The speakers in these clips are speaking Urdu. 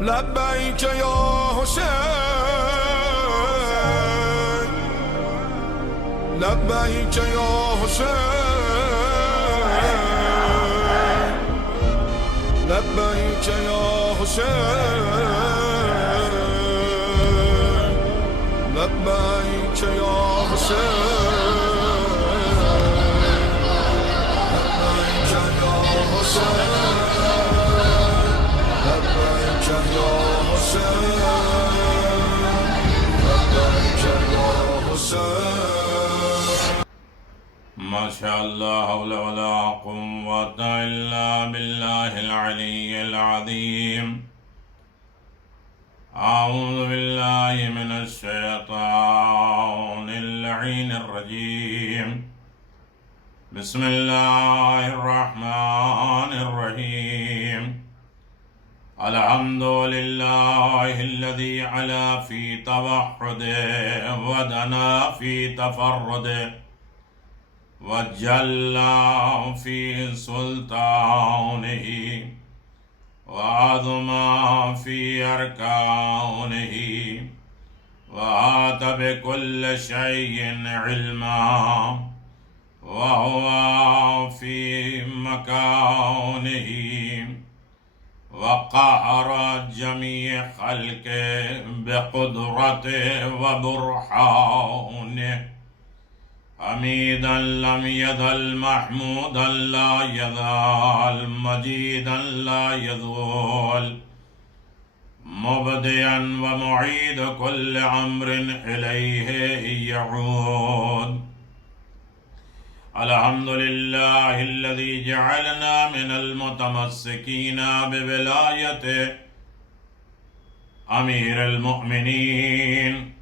لبیک یا حسین لبیک یا حسین لبیک یا حسین لبیک یا ما شاء الله حول ولا قوة إلا بالله العلي العظيم. أعوذ بالله من الشيطان اللعين الرجيم. بسم الله الرحمن الرحيم. الحمد لله الذي علا في توحده ودنا في تفرده وجل في سلطانه وعظم في أركانه وآت بكل شيء علما وهو في مكانه وقهر جميع خلقه بقدرته وبرهانه حميدا لم يزل محمودا لا يزال مجيدا لا يزول مبدئا ومعيد كل أمر إليه يعود. الحمد لله الذي جعلنا من المتمسكين بولاية أمير المؤمنين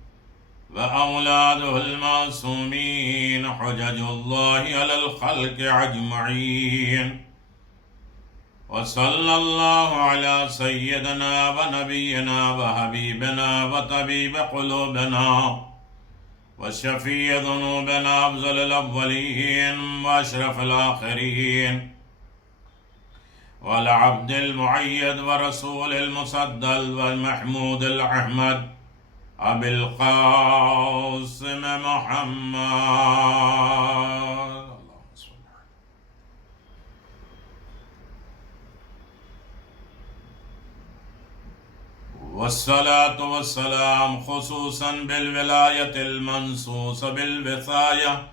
وأولاده المعصومين حجج الله على الخلق أجمعين. وصلى الله على سيدنا ونبينا وحبيبنا وطبيب قلوبنا وشفيع ذنوبنا أفضل الأولين وأشرف الآخرين والعبد المعيد ورسول المصدل والمحمود الأحمد أبي القاسم محمد. والصلاة والسلام خصوصا بالولاية المنصوص بالوصاية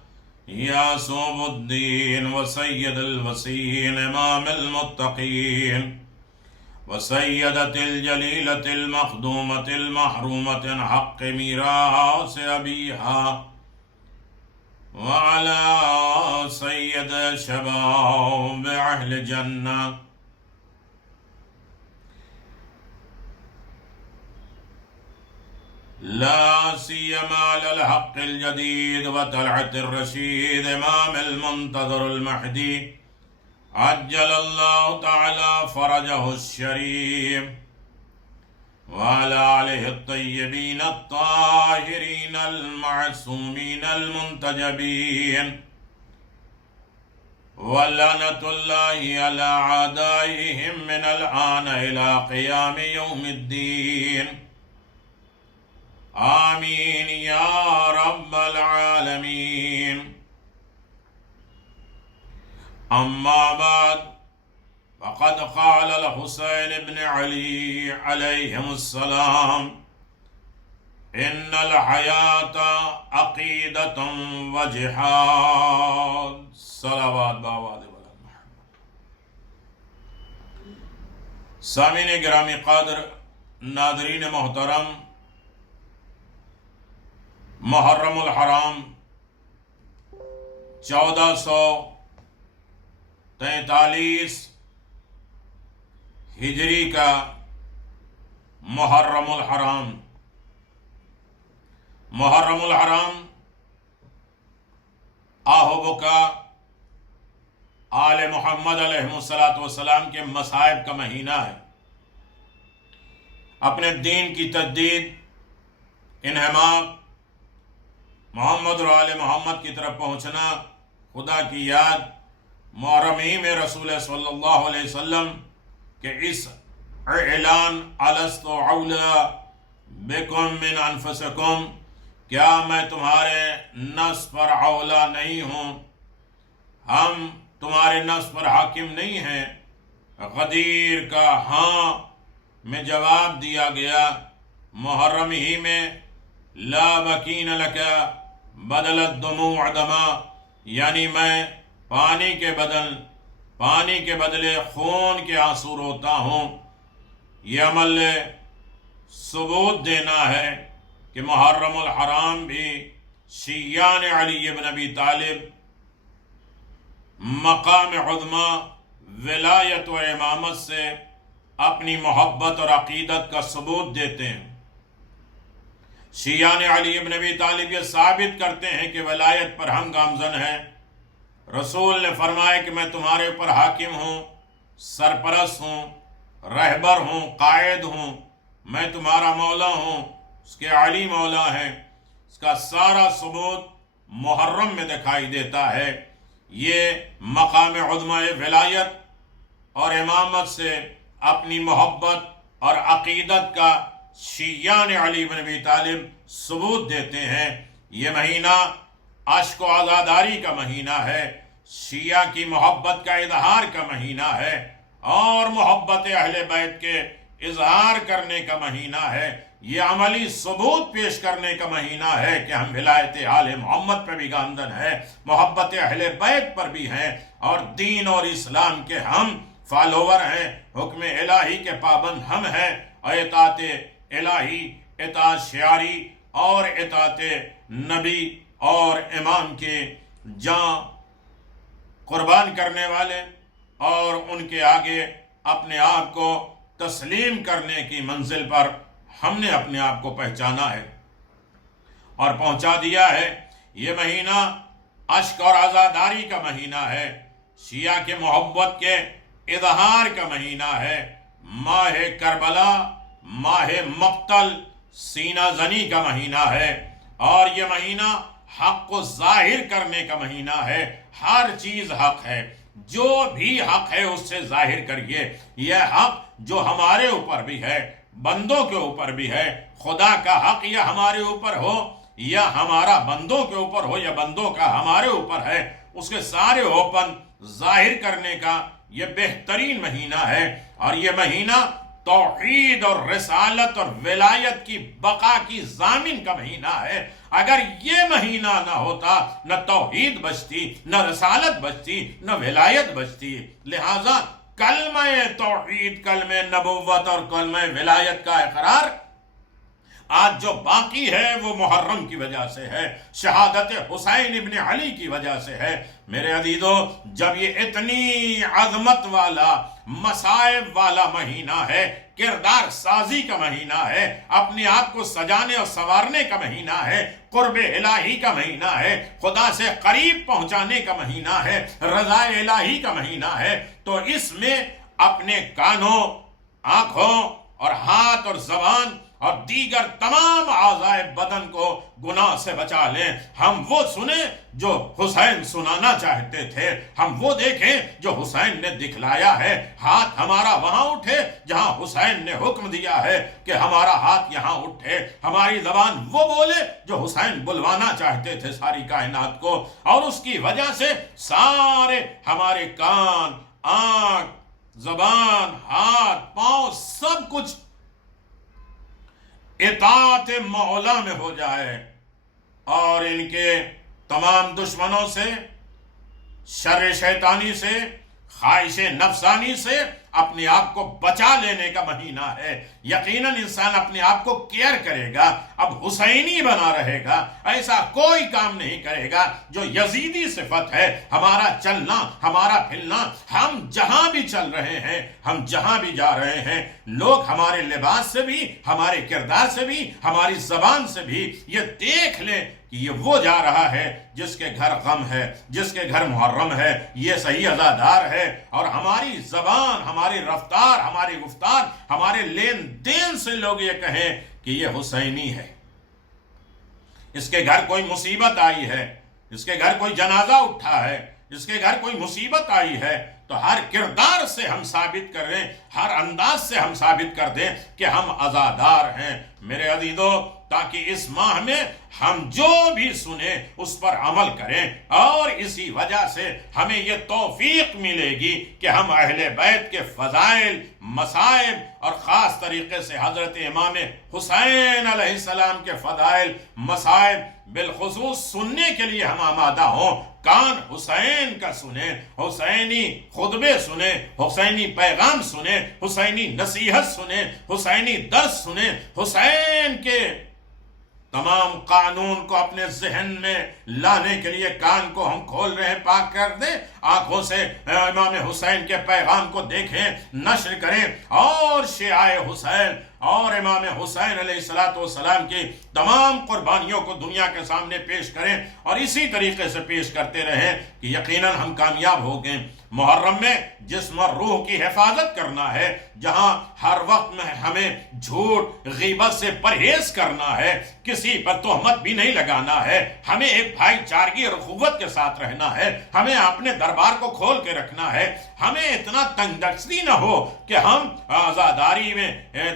ياسوب الدين وسيد الوسيين إمام المتقين وسيدة الجليلة المخدومة المحرومة حق ميراث أبيها وعلى سيد شباب أهل الجنة لا سيما على الحق الجديد وطلعة الرشيد إمام المنتظر المهدي عجل الله تعالى فرجه الشريف وعلى آله الطيبين الطاهرين المعصومين المنتجبين ولعنة الله على أعدائهم من الآن إلى قيام يوم الدين. آمين يا رب العالمين. أما بعد فقد قال الحسين بن علي عليهم السلام إن الحياة عقيدة وجهاد. صلوات باواد بلند محمد. سامعین گرامی قدر، ناظرین محترم، محرم الحرام 1443 ہجری کا محرم الحرام آہو بکا آل محمد علیہ السلام کے مصائب کا مہینہ ہے. اپنے دین کی تجدید، انہماک، محمد اور آل محمد کی طرف پہنچنا، خدا کی یاد، محرم ہی میں رسول صلی اللہ علیہ وسلم کہ اس اعلان الست اولا بکم من انفسکم، کیا میں تمہارے نفس پر اولا نہیں ہوں، ہم تمہارے نفس پر حاکم نہیں ہیں؟ غدیر کا ہاں میں جواب دیا گیا، محرم ہی میں لا بکین لکا بدل الدموع دما، یعنی میں پانی کے بدلے خون کے آنسو روتا ہوں۔ یہ عمل ثبوت دینا ہے کہ محرم الحرام بھی شیعان علی بن ابی طالب مقام عظمی ولایت و امامت سے اپنی محبت اور عقیدت کا ثبوت دیتے ہیں۔ شیعان علی بن ابی طالب یہ ثابت کرتے ہیں کہ ولایت پر ہم گامزن ہیں۔ رسول نے فرمایا کہ میں تمہارے اوپر حاکم ہوں، سرپرست ہوں، رہبر ہوں، قائد ہوں، میں تمہارا مولا ہوں، اس کے علی مولا ہیں۔ اس کا سارا ثبوت محرم میں دکھائی دیتا ہے۔ یہ مقام عظمی ولایت اور امامت سے اپنی محبت اور عقیدت کا شیعان علی بن ابی طالب ثبوت دیتے ہیں۔ یہ مہینہ عشق و عزاداری کا مہینہ ہے، شیعہ کی محبت کا اظہار کا مہینہ ہے، اور محبت اہل بیت کے اظہار کرنے کا مہینہ ہے۔ یہ عملی ثبوت پیش کرنے کا مہینہ ہے کہ ہم ولایت آل محمد پہ بھی گامزن ہیں، محبت اہل بیت پر بھی ہیں، اور دین اور اسلام کے ہم فالوور ہیں، حکم الہی کے پابند ہم ہیں، اور اطاعت الہی، اطاعت شعاری اور اطاعت نبی اور امام کے جان قربان کرنے والے، اور ان کے آگے اپنے آپ کو تسلیم کرنے کی منزل پر ہم نے اپنے آپ کو پہچانا ہے اور پہنچا دیا ہے۔ یہ مہینہ عشق اور عزاداری کا مہینہ ہے، شیعہ کے محبت کے اظہار کا مہینہ ہے، ماہ کربلا، ماہ مقتل، سینہ زنی کا مہینہ ہے، اور یہ مہینہ حق کو ظاہر کرنے کا مہینہ ہے۔ ہر چیز حق ہے، جو بھی حق ہے اس سے ظاہر کریے۔ یہ حق جو ہمارے اوپر بھی ہے، بندوں کے اوپر بھی ہے، خدا کا حق یا ہمارے اوپر ہو یا ہمارا بندوں کے اوپر ہو یا بندوں کا ہمارے اوپر ہے، اس کے سارے اوپن ظاہر کرنے کا یہ بہترین مہینہ ہے۔ اور یہ مہینہ توحید اور رسالت اور ولایت کی بقا کی ضامن کا مہینہ ہے۔ اگر یہ مہینہ نہ ہوتا، نہ توحید بچتی، نہ رسالت بچتی، نہ ولایت بچتی۔ لہذا کلمہ توحید، کلمہ نبوت اور کلمہ ولایت کا اقرار آج جو باقی ہے وہ محرم کی وجہ سے ہے، شہادت حسین ابن علی کی وجہ سے ہے۔ میرے عزیزو، جب یہ اتنی عظمت والا، مصائب والا مہینہ ہے، کردار سازی کا مہینہ ہے، اپنے آپ کو سجانے اور سنوارنے کا مہینہ ہے، قرب الہی کا مہینہ ہے، خدا سے قریب پہنچانے کا مہینہ ہے، رضا الہی کا مہینہ ہے، تو اس میں اپنے کانوں، آنکھوں اور ہاتھ اور زبان اور دیگر تمام اعضائے بدن کو گناہ سے بچا لیں۔ ہم وہ سنیں جو حسین سنانا چاہتے تھے، ہم وہ دیکھیں جو حسین نے دکھلایا ہے، ہاتھ ہمارا وہاں اٹھے جہاں حسین نے حکم دیا ہے کہ ہمارا ہاتھ یہاں اٹھے، ہماری زبان وہ بولے جو حسین بلوانا چاہتے تھے ساری کائنات کو، اور اس کی وجہ سے سارے ہمارے کان، آنکھ، زبان، ہاتھ، پاؤں، سب کچھ اطاعت مولا میں ہو جائے، اور ان کے تمام دشمنوں سے، شر شیطانی سے، خواہش نفسانی سے اپنے آپ کو بچا لینے کا مہینہ ہے۔ یقیناً انسان اپنے آپ کو کیئر کرے گا، اب حسینی بنا رہے گا، ایسا کوئی کام نہیں کرے گا جو یزیدی صفت ہے۔ ہمارا چلنا، ہمارا پھرنا، ہم جہاں بھی چل رہے ہیں، ہم جہاں بھی جا رہے ہیں، لوگ ہمارے لباس سے بھی، ہمارے کردار سے بھی، ہماری زبان سے بھی یہ دیکھ لیں کہ یہ وہ جا رہا ہے جس کے گھر غم ہے، جس کے گھر محرم ہے، یہ صحیح عزادار ہے۔ اور ہماری زبان، ہماری رفتار، ہماری گفتار، ہمارے لین دین سے لوگ یہ کہیں کہ یہ حسینی ہے، اس کے گھر کوئی مصیبت آئی ہے، اس کے گھر کوئی جنازہ اٹھا ہے، اس کے گھر کوئی مصیبت آئی ہے، تو ہر کردار سے ہم ثابت کر رہے ہیں، ہر انداز سے ہم ثابت کر دیں کہ ہم عزادار ہیں میرے عزیزو، تاکہ اس ماہ میں ہم جو بھی سنیں اس پر عمل کریں، اور اسی وجہ سے ہمیں یہ توفیق ملے گی کہ ہم اہل بیت کے فضائل، مصائب اور خاص طریقے سے حضرت امام حسین علیہ السلام کے فضائل، مصائب بالخصوص سننے کے لیے ہم آمادہ ہوں۔ کان حسین کا سنیں، حسینی خطبے سنیں، حسینی پیغام سنیں، حسینی نصیحت سنیں، حسینی درس سنیں، حسین کے تمام قانون کو اپنے ذہن میں لانے کے لیے کان کو ہم کھول رہے ہیں، پاک کر دیں، آنکھوں سے امام حسین کے پیغام کو دیکھیں، نشر کریں، اور شیعہ حسین اور امام حسین علیہ السلام کی تمام قربانیوں کو دنیا کے سامنے پیش کریں، اور اسی طریقے سے پیش کرتے رہیں کہ یقیناً ہم کامیاب ہو گئے۔ محرم میں جسم اور روح کی حفاظت کرنا ہے، جہاں ہر وقت میں ہمیں جھوٹ، غیبت سے پرہیز کرنا ہے، کسی پر تہمت بھی نہیں لگانا ہے، ہمیں ایک بھائی چارگی اور اخوت کے ساتھ رہنا ہے، ہمیں اپنے دربار کو کھول کے رکھنا ہے، ہمیں اتنا تنگ دستی نہ ہو کہ ہم عزاداری میں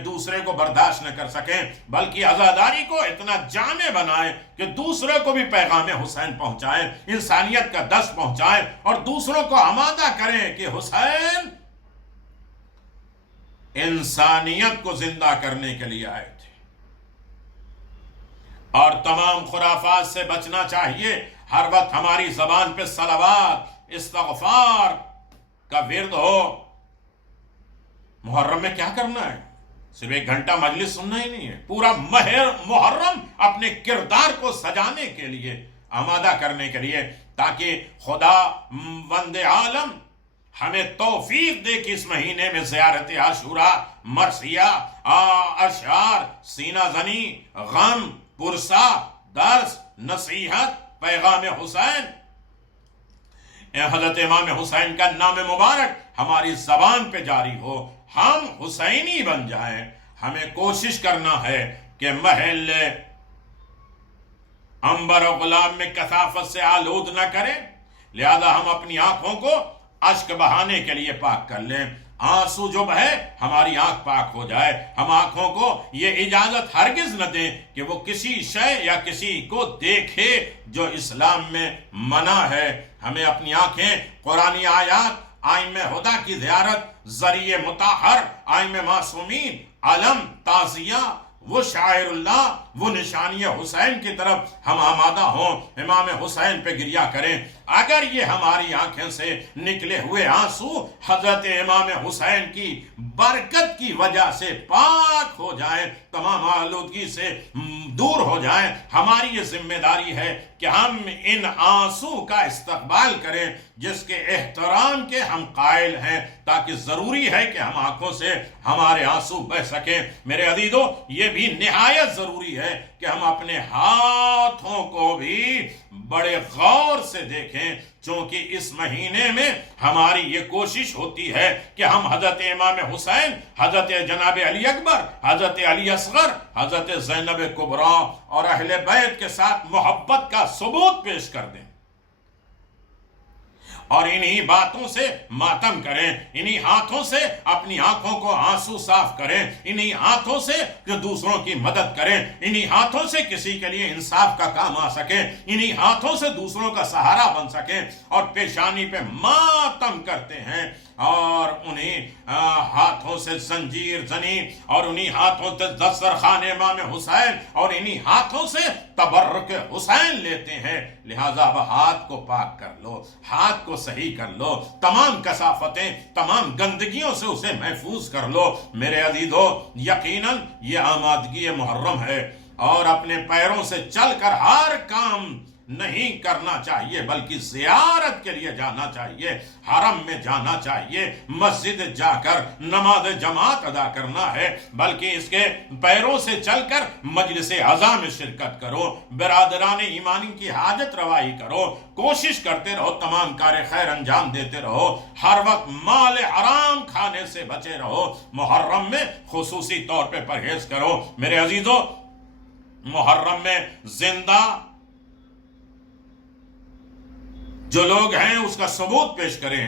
دوسرے کو برداشت نہ کر سکیں، بلکہ عزاداری کو اتنا جامع بنائیں کہ دوسرے کو بھی پیغام حسین پہنچائیں، انسانیت کا درس پہنچائیں، اور دوسروں کو آمادہ کریں کہ حسین انسانیت کو زندہ کرنے کے لیے آئے تھے۔ اور تمام خرافات سے بچنا چاہیے، ہر وقت ہماری زبان پہ صلوات، استغفار کا ورد ہو۔ محرم میں کیا کرنا ہے؟ صرف 1 گھنٹہ مجلس سننا ہی نہیں ہے، پورا محرم اپنے کردار کو سجانے کے لیے، آمادہ کرنے کے لیے، تاکہ خدا وند عالم ہمیں توفیق دے کہ اس مہینے میں زیارت عاشورہ، مرثیہ، اشعار، سینہ زنی، غم، پرسہ، درس، نصیحت، پیغام حسین، حضرت امام حسین کا نام مبارک ہماری زبان پہ جاری ہو، ہم حسینی بن جائیں۔ ہمیں کوشش کرنا ہے کہ محل عنبر و غلام میں کثافت سے آلود نہ کریں، لہذا ہم اپنی آنکھوں کو اشک بہانے کے لیے پاک کر لیں، آنسو جو بہے ہماری آنکھ پاک ہو جائے۔ ہم آنکھوں کو یہ اجازت ہرگز نہ دیں کہ وہ کسی شے یا کسی کو دیکھے جو اسلام میں منع ہے۔ ہمیں اپنی آنکھیں قرآنی آیات، آئمہ ہدیٰ کی زیارت، ذریعہ مطہر، آئمہ معصومین، علم، تعزیہ، وہ شاعر اللہ، وہ نشانی حسین کی طرف ہم آمادہ ہوں، امام حسین پہ گریہ کریں۔ اگر یہ ہماری آنکھیں سے نکلے ہوئے آنسو حضرت امام حسین کی برکت کی وجہ سے پاک ہو جائیں، تمام آلودگی سے دور ہو جائیں، ہماری یہ ذمہ داری ہے کہ ہم ان آنسو کا استقبال کریں جس کے احترام کے ہم قائل ہیں، تاکہ ضروری ہے کہ ہم آنکھوں سے ہمارے آنسو بہہ سکیں۔ میرے عزیزو، یہ بھی نہایت ضروری ہے کہ ہم اپنے ہاتھوں کو بھی بڑے غور سے دیکھیں، چونکہ اس مہینے میں ہماری یہ کوشش ہوتی ہے کہ ہم حضرت امام حسین، حضرت جناب علی اکبر، حضرت علی اصغر، حضرت زینب کبریٰ اور اہل بیت کے ساتھ محبت کا ثبوت پیش کر دیں، اور انہی باتوں سے ماتم کریں، انہی ہاتھوں سے اپنی آنکھوں کو آنسو صاف کریں، انہی ہاتھوں سے جو دوسروں کی مدد کریں، انہی ہاتھوں سے کسی کے لیے انصاف کا کام آ سکیں، انہی ہاتھوں سے دوسروں کا سہارا بن سکیں، اور پیشانی پہ ماتم کرتے ہیں، اور انہی ہاتھوں سے زنجیر زنی، اور انہی ہاتھوں سے دسترخوان امام حسین، اور انہی ہاتھوں سے تبرک حسین لیتے ہیں۔ لہذا اب ہاتھ کو پاک کر لو، ہاتھ کو صحیح کر لو، تمام کثافتیں، تمام گندگیوں سے اسے محفوظ کر لو۔ میرے عزیزو، یقیناً یہ آمادگی محرم ہے، اور اپنے پیروں سے چل کر ہر کام نہیں کرنا چاہیے، بلکہ زیارت کے لیے جانا چاہیے، حرم میں جانا چاہیے، مسجد جا کر نماز جماعت ادا کرنا ہے، بلکہ اس کے پیروں سے چل کر مجلس عزا میں شرکت کرو، برادران ایمانی کی حاجت روائی کرو، کوشش کرتے رہو، تمام کار خیر انجام دیتے رہو، ہر وقت مال حرام کھانے سے بچے رہو، محرم میں خصوصی طور پہ پرہیز کرو۔ میرے عزیزو، محرم میں زندہ جو لوگ ہیں اس کا ثبوت پیش کریں،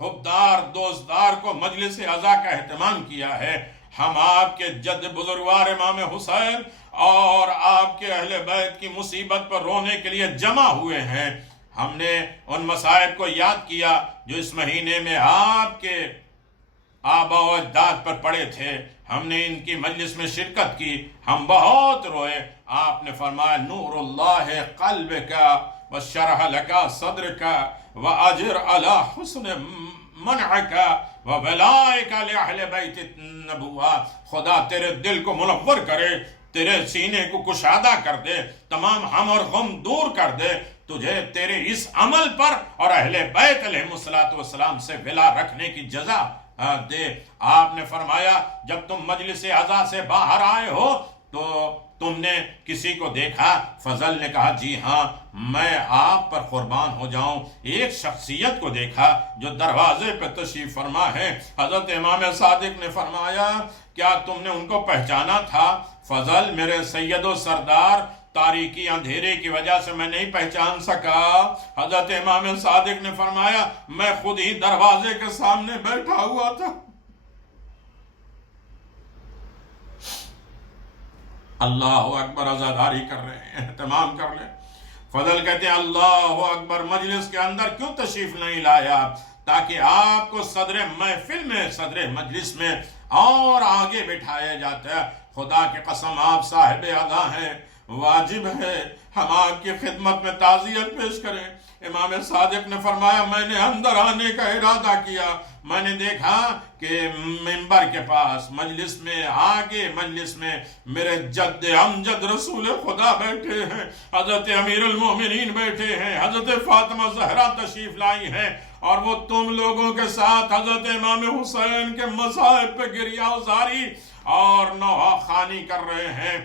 حبدار دوستدار کو مجلس عزا کا اہتمام کیا ہے۔ ہم آپ کے جد بزرگوار امام حسین اور آپ کے اہل بیت کی مصیبت پر رونے کے لیے جمع ہوئے ہیں۔ ہم نے ان مصائب کو یاد کیا جو اس مہینے میں آپ کے آبا و اجداد پر پڑے تھے۔ ہم نے ان کی مجلس میں شرکت کی، ہم بہت روئے۔ آپ نے فرمایا نور اللہ قلبک وشرح لک صدرک واجر علی حسن منعک وولائک لأہل بیت النبوہ۔ خدا تیرے دل کو منور کرے، تیرے سینے کو کشادہ کر دے، تمام غم اور غم دور کر دے، تجھے تیرے اس عمل پر اور اہل بیت علیہ السلام سے ولا رکھنے کی جزا دے۔ آپ نے فرمایا جب تم مجلس عزا سے باہر آئے ہو تو تم نے کسی کو دیکھا؟ فضل نے کہا جی ہاں، میں آپ پر قربان ہو جاؤں، ایک شخصیت کو دیکھا جو دروازے پہ تشریف فرما ہے۔ حضرت امام صادق نے فرمایا کیا تم نے ان کو پہچانا تھا؟ فضل میرے سید و سردار، تاریکی اندھیرے کی وجہ سے میں نہیں پہچان سکا۔ حضرت امام صادق نے فرمایا میں خود ہی دروازے کے سامنے بیٹھا ہوا تھا۔ اللہ اکبر، عزاداری کر رہے ہیں، اہتمام کر لیں۔ فضل کہتے ہیں اللہ اکبر، مجلس کے اندر کیوں تشریف نہیں لایا؟ تاکہ آپ کو صدر محفل میں، صدر مجلس میں اور آگے بٹھایا جاتا ہے۔ خدا کی قسم آپ صاحب ادا ہیں، واجب ہے ہم آپ کی خدمت میں تعزیت پیش کریں۔ امام صادق نے فرمایا میں نے اندر آنے کا ارادہ کیا، میں نے دیکھا کہ منبر کے پاس مجلس میں، آگے مجلس میں میرے جد امجد رسول خدا بیٹھے ہیں، حضرت امیر المومنین بیٹھے ہیں، حضرت فاطمہ زہرا تشریف لائی ہیں، اور وہ تم لوگوں کے ساتھ حضرت امام حسین کے مصائب پہ گریہ وزاری اور نوحہ خوانی کر رہے ہیں۔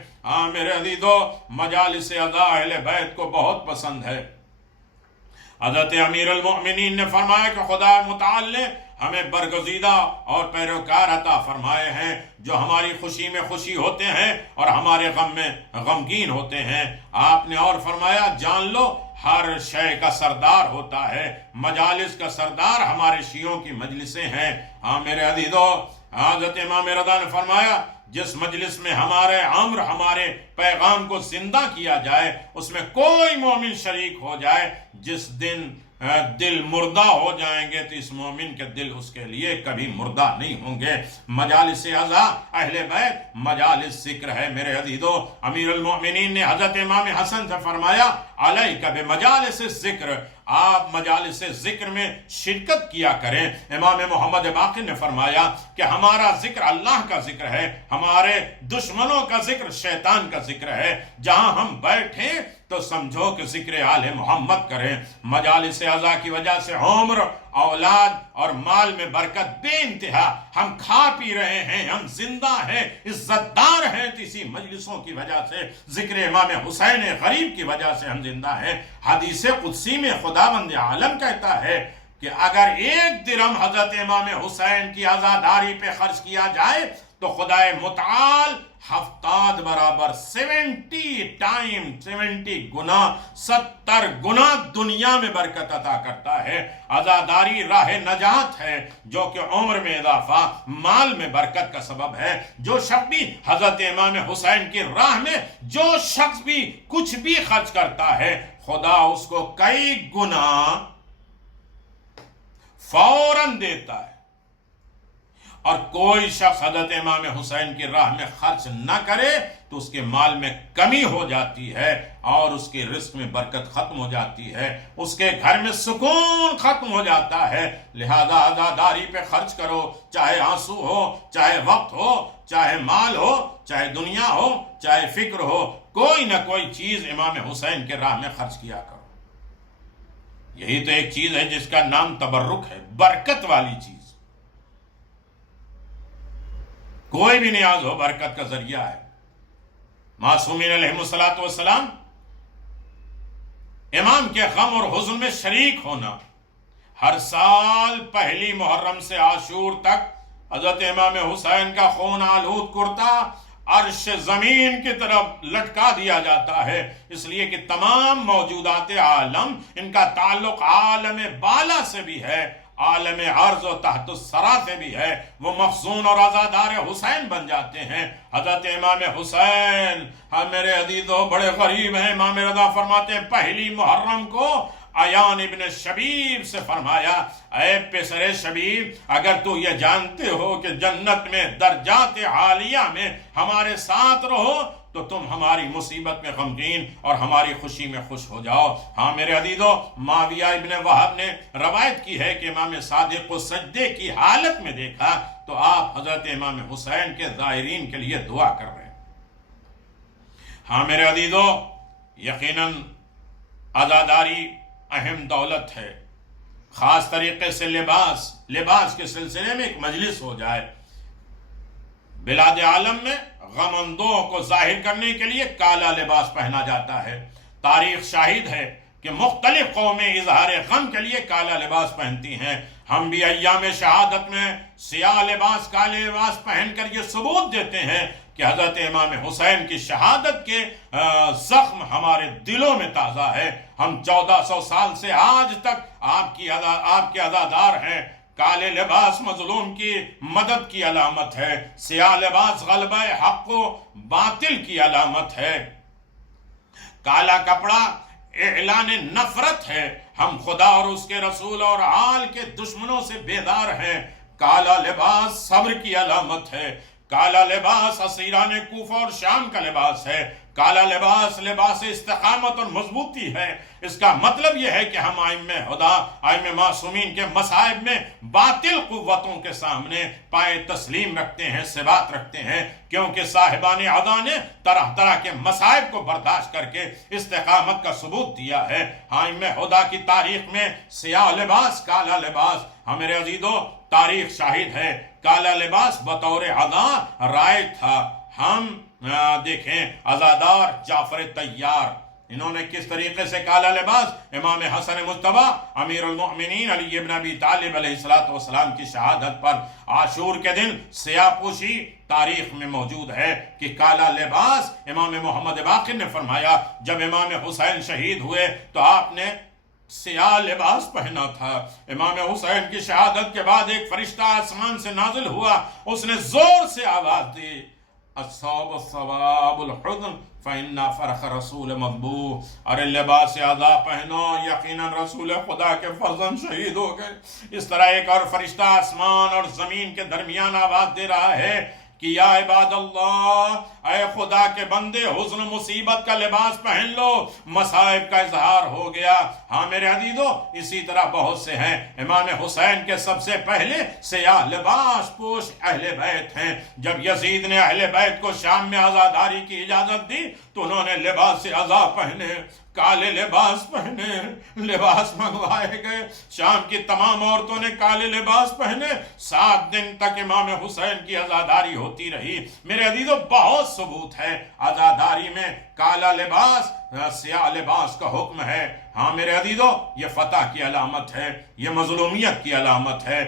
میرے عزیزو، مجالس عزا اہل بیت کو بہت پسند ہے۔ حضرت امیر المؤمنین نے فرمایا کہ خدا متعال نے ہمیں برگزیدہ اور پیروکار عطا فرمائے ہیں جو ہماری خوشی میں خوشی ہوتے ہیں اور ہمارے غم میں غمگین ہوتے ہیں۔ آپ نے اور فرمایا جان لو ہر شے کا سردار ہوتا ہے، مجالس کا سردار ہمارے شیعوں کی مجلسیں ہیں۔ ہاں میرے عزیزو، حضرت امام رضا نے فرمایا جس مجلس میں ہمارے امر، ہمارے پیغام کو زندہ کیا جائے، اس میں کوئی مومن شریک ہو جائے، جس دن دل مردہ ہو جائیں گے تو اس مومن کے دل اس کے لیے کبھی مردہ نہیں ہوں گے۔ مجالس عزا اہل بیت مجالس ذکر ہے۔ میرے عزیزو، امیر المؤمنین نے حضرت امام حسن سے فرمایا علیک بمجالس الذکر، آپ مجالس ذکر میں شرکت کیا کریں۔ امام محمد باقر نے فرمایا کہ ہمارا ذکر اللہ کا ذکر ہے، ہمارے دشمنوں کا ذکر شیطان کا ذکر ہے۔ جہاں ہم بیٹھیں تو سمجھو کہ ذکر آل محمد کریں۔ مجالس عزا کی وجہ سے عمر، اولاد اور مال میں برکت بے انتہا، ہم کھا پی رہے ہیں، ہم زندہ ہیں، عزت دار ہیں، تو اسی مجلسوں کی وجہ سے، ذکر امام حسین غریب کی وجہ سے ہم زندہ ہیں۔ حدیث قدسی میں خداوند عالم کہتا ہے کہ اگر 1 درہم حضرت امام حسین کی عزاداری پہ خرچ کیا جائے تو خدائے متعال 70 برابر 70 گنا 70 گنا دنیا میں برکت عطا کرتا ہے۔ عزاداری راہ نجات ہے جو کہ عمر میں اضافہ، مال میں برکت کا سبب ہے۔ جو شخص بھی حضرت امام حسین کی راہ میں جو شخص بھی کچھ بھی خرچ کرتا ہے، خدا اس کو کئی گنا فوراً دیتا ہے۔ اور کوئی شخص حضرت امام حسین کی راہ میں خرچ نہ کرے تو اس کے مال میں کمی ہو جاتی ہے اور اس کے رزق میں برکت ختم ہو جاتی ہے، اس کے گھر میں سکون ختم ہو جاتا ہے۔ لہذا عزاداری پہ خرچ کرو، چاہے آنسو ہو، چاہے وقت ہو، چاہے مال ہو، چاہے دنیا ہو، چاہے فکر ہو، کوئی نہ کوئی چیز امام حسین کے راہ میں خرچ کیا کرو۔ یہی تو ایک چیز ہے جس کا نام تبرک ہے، برکت والی چیز۔ کوئی بھی نیاز ہو برکت کا ذریعہ ہے۔ معصومین علیہ السلام امام کے غم اور حزن میں شریک ہونا، ہر سال پہلی محرم سے عاشور تک حضرت امام حسین کا خون آلود کرتا عرش زمین کی طرف لٹکا دیا جاتا ہے، اس لیے کہ تمام موجودات عالم ان کا تعلق عالم بالا سے بھی ہے، عالم عرض و تحت الثری سے بھی ہے، وہ مخزون اور عزادار حسین بن جاتے ہیں۔ حضرت امام حسین میرے عزیزو بڑے غریب ہیں۔ امام رضا فرماتے ہیں پہلی محرم کو عیان ابن شبیب سے فرمایا، اے پسر شبیب، اگر تو یہ جانتے ہو کہ جنت میں درجات عالیہ میں ہمارے ساتھ رہو تو تم ہماری مصیبت میں غمگین اور ہماری خوشی میں خوش ہو جاؤ۔ ہاں میرے عزیزو، معاویہ ابن وہب نے روایت کی ہے کہ امام صادق کو سجدے کی حالت میں دیکھا تو آپ حضرت امام حسین کے زائرین کے لیے دعا کر رہے ہیں۔ ہاں میرے عزیزو، یقیناً عزاداری اہم دولت ہے، خاص طریقے سے لباس کے سلسلے میں ایک مجلس ہو جائے۔ بلاد عالم میں غم اندوہ کو ظاہر کرنے کے لیے کالا لباس پہنا جاتا ہے۔ تاریخ شاہد ہے کہ مختلف قومیں اظہار غم کے لیے کالا لباس پہنتی ہیں۔ ہم بھی ایام شہادت میں سیاہ لباس، کالے لباس پہن کر یہ ثبوت دیتے ہیں کہ حضرت امام حسین کی شہادت کے زخم ہمارے دلوں میں تازہ ہے۔ ہم 1400 سال سے آج تک آپ کے عزادار ہیں۔ کالے لباس مظلوم کی مدد کی علامت ہے، سیاہ لباس غلبہ حق و باطل کی علامت ہے، کالا کپڑا اعلان نفرت ہے، ہم خدا اور اس کے رسول اور آل کے دشمنوں سے بیدار ہیں۔ کالا لباس صبر کی علامت ہے، کالا لباس اسیران کوفہ اور شام کا لباس ہے، کالا لباس استقامت اور مضبوطی ہے۔ اس کا مطلب یہ ہے کہ ہم ائمہ خدا، ائمہ معصومین کے مصائب میں باطل قوتوں کے سامنے پائے تسلیم رکھتے ہیں، ثبات رکھتے ہیں، کیونکہ صاحبان عدا نے طرح طرح کے مصائب کو برداشت کر کے استقامت کا ثبوت دیا ہے۔ ائمہ خدا کی تاریخ میں سیاہ لباس، کالا لباس، ہمارے عزیزو تاریخ شاہد ہے، کالا لباس بطور عدا رائج تھا۔ ہم دیکھیں عزادار جعفر طیار، انہوں نے کس طریقے سے کالا لباس امام حسن مجتبی امیر المؤمنین علی ابن ابی طالب علیہ السلام کی شہادت پر عاشور کے دن سیاہ پوشی تاریخ میں موجود ہے کہ کالا لباس امام محمد باقر نے فرمایا جب امام حسین شہید ہوئے تو آپ نے سیاہ لباس پہنا تھا۔ امام حسین کی شہادت کے بعد ایک فرشتہ آسمان سے نازل ہوا، اس نے زور سے آواز دی، الصواب الصواب الحزن فإنا فرخ رسول مذبوح، ارے لباس عزا پہنو، یقیناً رسول خدا کے فرزند شہید ہو گئے۔ اس طرح ایک اور فرشتہ آسمان اور زمین کے درمیان آواز دے رہا ہے کہ یا عباد اللہ، اے خدا کے بندے، حزن مصیبت کا لباس پہن لو، مصائب کا اظہار ہو گیا۔ ہاں میرے عزیزو، اسی طرح بہت سے ہیں۔ امام حسین کے سب سے پہلے سیاہ لباس پوش اہل بیت ہیں۔ جب یزید نے اہل بیت کو شام میں عزاداری کی اجازت دی تو انہوں نے لباس عزا پہنے، کالے لباس پہنے، لباس منگوائے گئے۔ شام کی تمام عورتوں نے کالے لباس پہنے، 7 دن تک امام حسین کی عزاداری ہوتی رہی۔ میرے عزیزو بہت ثبوت ہے عزاداری میں کالا لباس، سیاہ لباس کا حکم ہے۔ ہاں میرے عزیزو، یہ فتح کی علامت ہے، یہ مظلومیت کی علامت ہے۔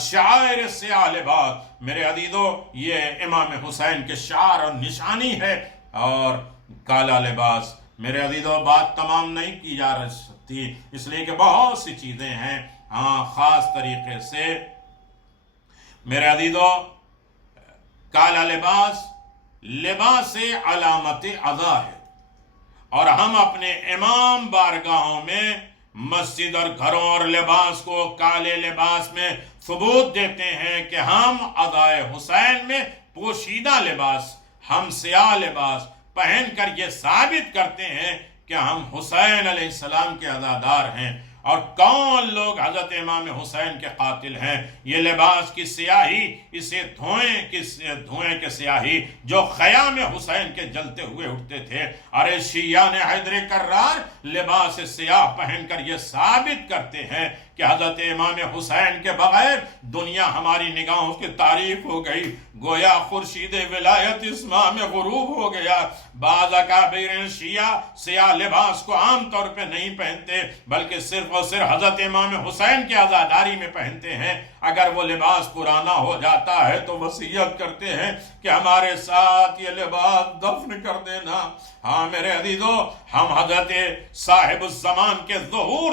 شعائر سیاہ لباس میرے عزیزو یہ امام حسین کے شعار اور نشانی ہے۔ اور کالا لباس میرے عزیزو بات تمام نہیں کی جا سکتی، اس لیے کہ بہت سی چیزیں ہیں۔ ہاں خاص طریقے سے میرے عزیزو کالا لباس علامت عزا ہے، اور ہم اپنے امام بارگاہوں میں مسجد اور گھروں اور لباس کو کالے لباس میں ثبوت دیتے ہیں کہ ہم عزائے حسین میں پوشیدہ لباس، ہم سیاہ لباس پہن کر یہ ثابت کرتے ہیں کہ ہم حسین علیہ السلام کے عزادار ہیں۔ اور کون لوگ حضرت امام حسین کے قاتل ہیں؟ یہ لباس کی سیاہی، اسے دھوئیں کے سیاہی جو خیام حسین کے جلتے ہوئے اٹھتے تھے۔ ارے شیعان حیدر کرار لباس سیاہ پہن کر یہ ثابت کرتے ہیں کہ حضرت امام حسین کے بغیر دنیا ہماری نگاہوں کی تاریخ ہو گئی، گویا خورشید ولایت اسما میں غروب ہو گیا۔ بعض اکابر شیعہ سیاہ لباس کو عام طور پہ نہیں پہنتے بلکہ صرف اور صرف حضرت امام حسین کے عزاداری میں پہنتے ہیں۔ اگر وہ لباس پرانا ہو جاتا ہے تو وصیت کرتے ہیں کہ ہمارے ساتھ یہ لباس دفن کر دینا۔ ہاں میرے عزیزو، ہم حضرت صاحب الزمان کے ظہور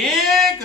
1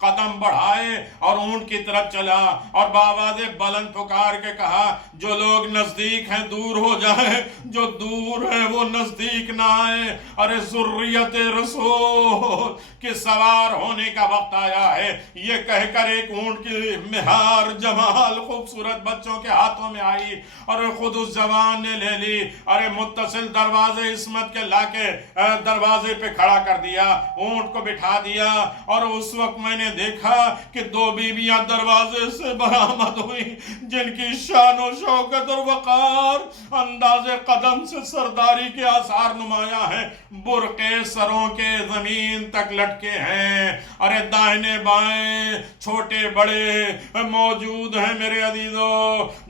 قدم بڑھائے اور اونٹ کی طرف چلا اور بآواز بلند پکار کے کہا جو لوگ نزدیک ہیں دور ہو جائیں، جو دور ہیں وہ نزدیک نہ آئے، ارے ذریت رسول کے سوار ہونے کا وقت آیا ہے۔ یہ کہہ کر ایک اونٹ کی مہار جمال خوبصورت بچوں کے ہاتھوں میں آئی اور خود اس جوان نے لے لی، ارے متصل دروازے عصمت کے لا کے دروازے پہ کھڑا کر دیا، اونٹ کو بٹھا دیا، اور اس وقت میں نے دیکھا کہ دو بیویاں دروازے سے برآمد ہوئی جن کی شان و شوکت اور وقار انداز قدم سے سرداری کے آثار نمایاں ہیں، برقے سروں کے زمین تک لٹکے ہیں، ارے دائیں بائیں چھوٹے بڑے موجود ہیں۔ میرے عزیزو،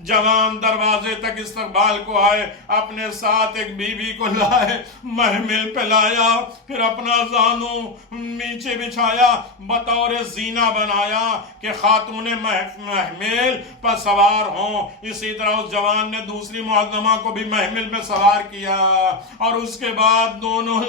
جوان دروازے تک استقبال کو آئے، اپنے ساتھ ایک بیوی کو لائے، محمل پہ لایا، پھر اپنا زانو نیچے بچھایا، بطور زینہ بنایا کہ خاتون محمل پر سوار ہوں۔ اسی طرح اس جوان نے دوسری معظمہ کو بھی محمل میں سوار کیا، اور اس کے بعد دونوں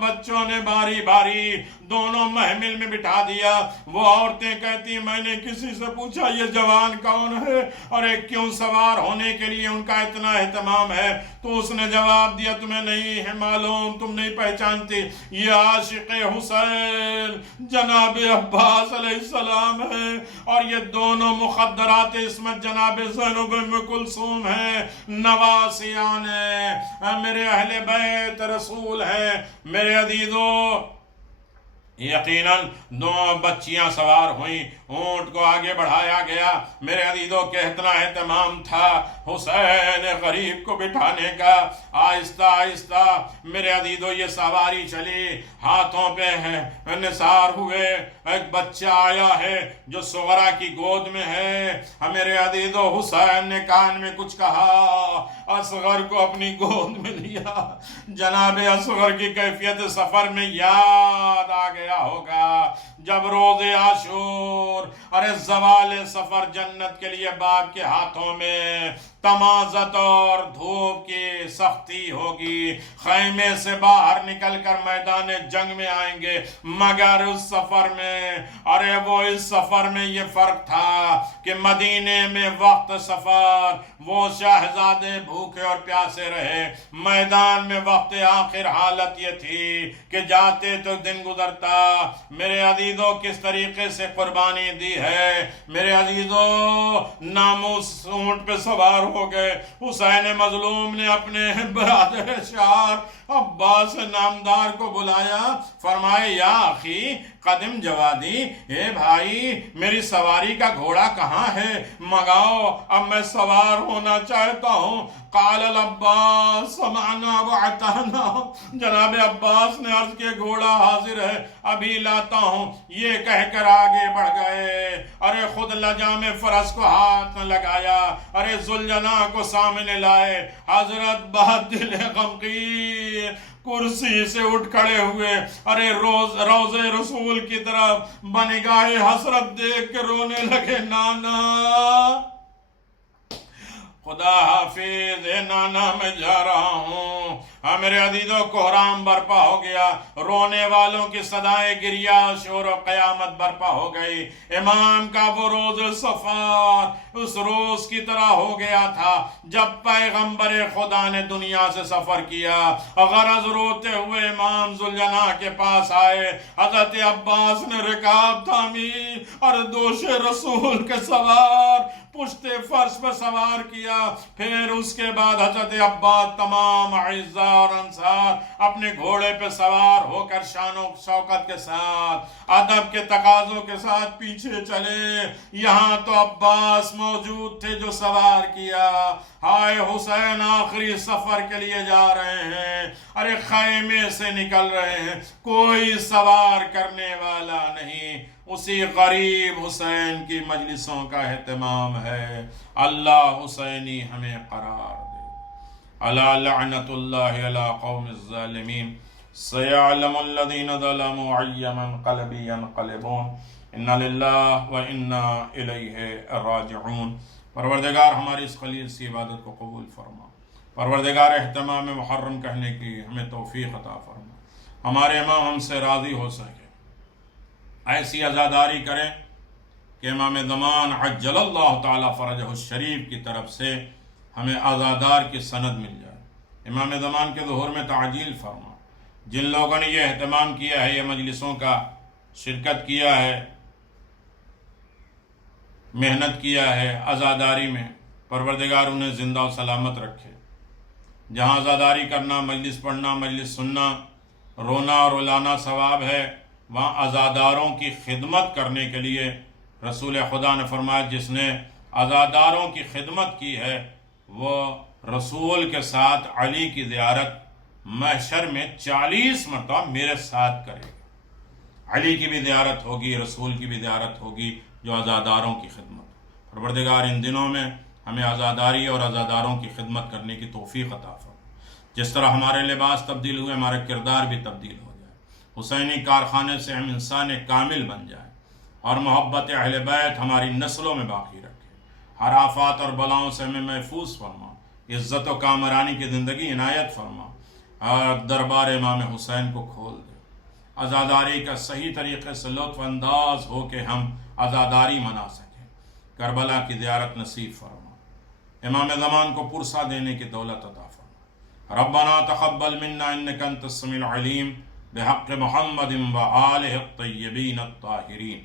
بچوں نے باری باری دونوں محمل میں بٹھا دیا۔ وہ عورتیں کہتی میں نے کسی سے پوچھا یہ جوان کون ہے اور ایک کیوں سوار ہونے کے لیے ان کا اتنا اہتمام ہے، تو اس نے جواب دیا تمہیں نہیں ہے معلوم، تم نہیں پہچانتی، یہ عاشق حسین جناب عباس علیہ السلام ہے، اور یہ دونوں مخدرات عصمت جناب زینب ام کلثوم ہیں، نواسیان ہیں، میرے اہل بیت رسول ہیں۔ میرے عزیزو، یقیناً دو بچیاں سوار ہوئیں، اونٹ کو آگے بڑھایا گیا۔ میرے عزیزوں کے اتنا اہتمام تھا حسین غریب کو بٹھانے کا۔ آہستہ آہستہ میرے عزیزوں یہ سواری چلی، ہاتھوں پہ نثار ہوئے، ایک بچہ آیا ہے جو صغرا کی گود میں ہے۔ میرے عزیزوں، حسین نے کان میں کچھ کہا، اصغر کو اپنی گود میں لیا۔ جناب اصغر کی کیفیت سفر میں یاد آ گیا ہوگا جب روز عاشور، ارے زوال سفر جنت کے لیے باپ کے ہاتھوں میں تمازت اور دھوپ کی سختی ہوگی، خیمے سے باہر نکل کر میدان جنگ میں آئیں گے، مگر اس سفر میں، ارے وہ اس سفر میں یہ فرق تھا کہ مدینے میں وقت سفر وہ شہزادے بھوکے اور پیاسے رہے، میدان میں وقت آخر حالت یہ تھی کہ جاتے تو دن گزرتا۔ میرے عزیزوں، کس طریقے سے قربانی دی ہے میرے عزیزوں، ناموس اونٹ پہ سوار ہو گئے۔ حسین مظلوم نے اپنے برادر شار عباس نامدار کو بلایا، فرمائے یا اخی قدم جوادی، اے بھائی میری سواری کا گھوڑا کہاں ہے، منگاؤ، اب میں سوار ہونا چاہتا ہوں۔ قال العباس سمعنا وعطانا، جناب عباس نے عرض کیا گھوڑا حاضر ہے، ابھی لاتا ہوں۔ یہ کہہ کر آگے بڑھ گئے، ارے خود لجام فرس کو ہاتھ نہ لگایا، ارے ذوالجناح کو سامنے لائے۔ حضرت بہت دل غمگین کرسی سے اٹھ کھڑے ہوئے، ارے روضہ رسول کی طرف بنگاہ حسرت دیکھ کے رونے لگے، نانا خدا حافظ، اے نانا میں جا رہا ہوں۔ میرے عزیزوں، کوہرام برپا ہو گیا، رونے والوں کی صدائیں گریہ شور و قیامت برپا ہو گئی۔ امام کا وہ روز سفر اس روز کی طرح ہو گیا تھا جب پیغمبر خدا نے دنیا سے سفر کیا۔ غرض روتے ہوئے امام ذوالجناح کے پاس آئے، حضرت عباس نے رکاب تھامی اور دوش رسول کے سوار پشت فرش پر سوار کیا۔ پھر اس کے بعد حضرت عباس تمام اعزاء اور انصار اپنے گھوڑے پہ سوار ہو کر شان و شوکت کے ساتھ، ادب کے تقاضوں کے ساتھ پیچھے چلے۔ یہاں تو عباس موجود تھے جو سوار کیا۔ ہائے حسین آخری سفر کے لیے جا رہے ہیں، ارے خیمے سے نکل رہے ہیں، کوئی سوار کرنے والا نہیں۔ اسی غریب حسین کی مجلسوں کا اہتمام ہے۔ اللہ حسینی ہمیں قرار دے۔ الا لعنت اللہ علی قوم الظالمین، سیعلم الذین ظلموا ای منقلب ینقلبون، انا للہ و انا الیہ راجعون۔ پروردگار ہماری اس خلیل سی عبادت کو قبول فرما، پروردگار اہتمام محرم کہنے کی ہمیں توفیق عطا فرما، ہمارے امام ہم سے راضی ہو سکے، ایسی عزاداری کریں کہ امام زمان عجل اللہ تعالی فرجہ الشریف کی طرف سے ہمیں عزادار کی سند مل جائے۔ امام زمان کے ظہور میں تعجیل فرما۔ جن لوگوں نے یہ اہتمام کیا ہے، یہ مجلسوں کا شرکت کیا ہے، محنت کیا ہے عزاداری میں، پروردگار انہیں زندہ و سلامت رکھے۔ جہاں عزاداری کرنا، مجلس پڑھنا، مجلس سننا، رونا اور رلانا ثواب ہے، وہاں عزاداروں کی خدمت کرنے کے لیے رسول خدا نے فرمایا جس نے عزاداروں کی خدمت کی ہے وہ رسول کے ساتھ علی کی زیارت محشر میں 40 مرتبہ میرے ساتھ کرے گا۔ علی کی بھی زیارت ہوگی، رسول کی بھی زیارت ہوگی، جو عزاداروں کی خدمت۔ پروردگار ان دنوں میں ہمیں عزاداری اور عزاداروں کی خدمت کرنے کی توفیق عطا فرمائے۔ جس طرح ہمارے لباس تبدیل ہوئے، ہمارا کردار بھی تبدیل ہو جائے، حسینی کارخانے سے ہم انسان کامل بن جائیں، اور محبت اہل بیت ہماری نسلوں میں باقی رکھے۔ ہر آفات اور بلاؤں سے ہمیں محفوظ فرما، عزت و کامرانی کی زندگی عنایت فرما، اور دربار امام حسین کو کھول دے۔ عزاداری کا صحیح طریقے سے لطف انداز ہو کے ہم عزاداری منا سکیں۔ کربلا کی زیارت نصیب فرما، امام زمان کو پرسہ دینے کی دولت عطا فرما۔ ربنا تقبل منا انک انت السمیع العلیم بحق محمد و آلہ الطیبین الطاہرین۔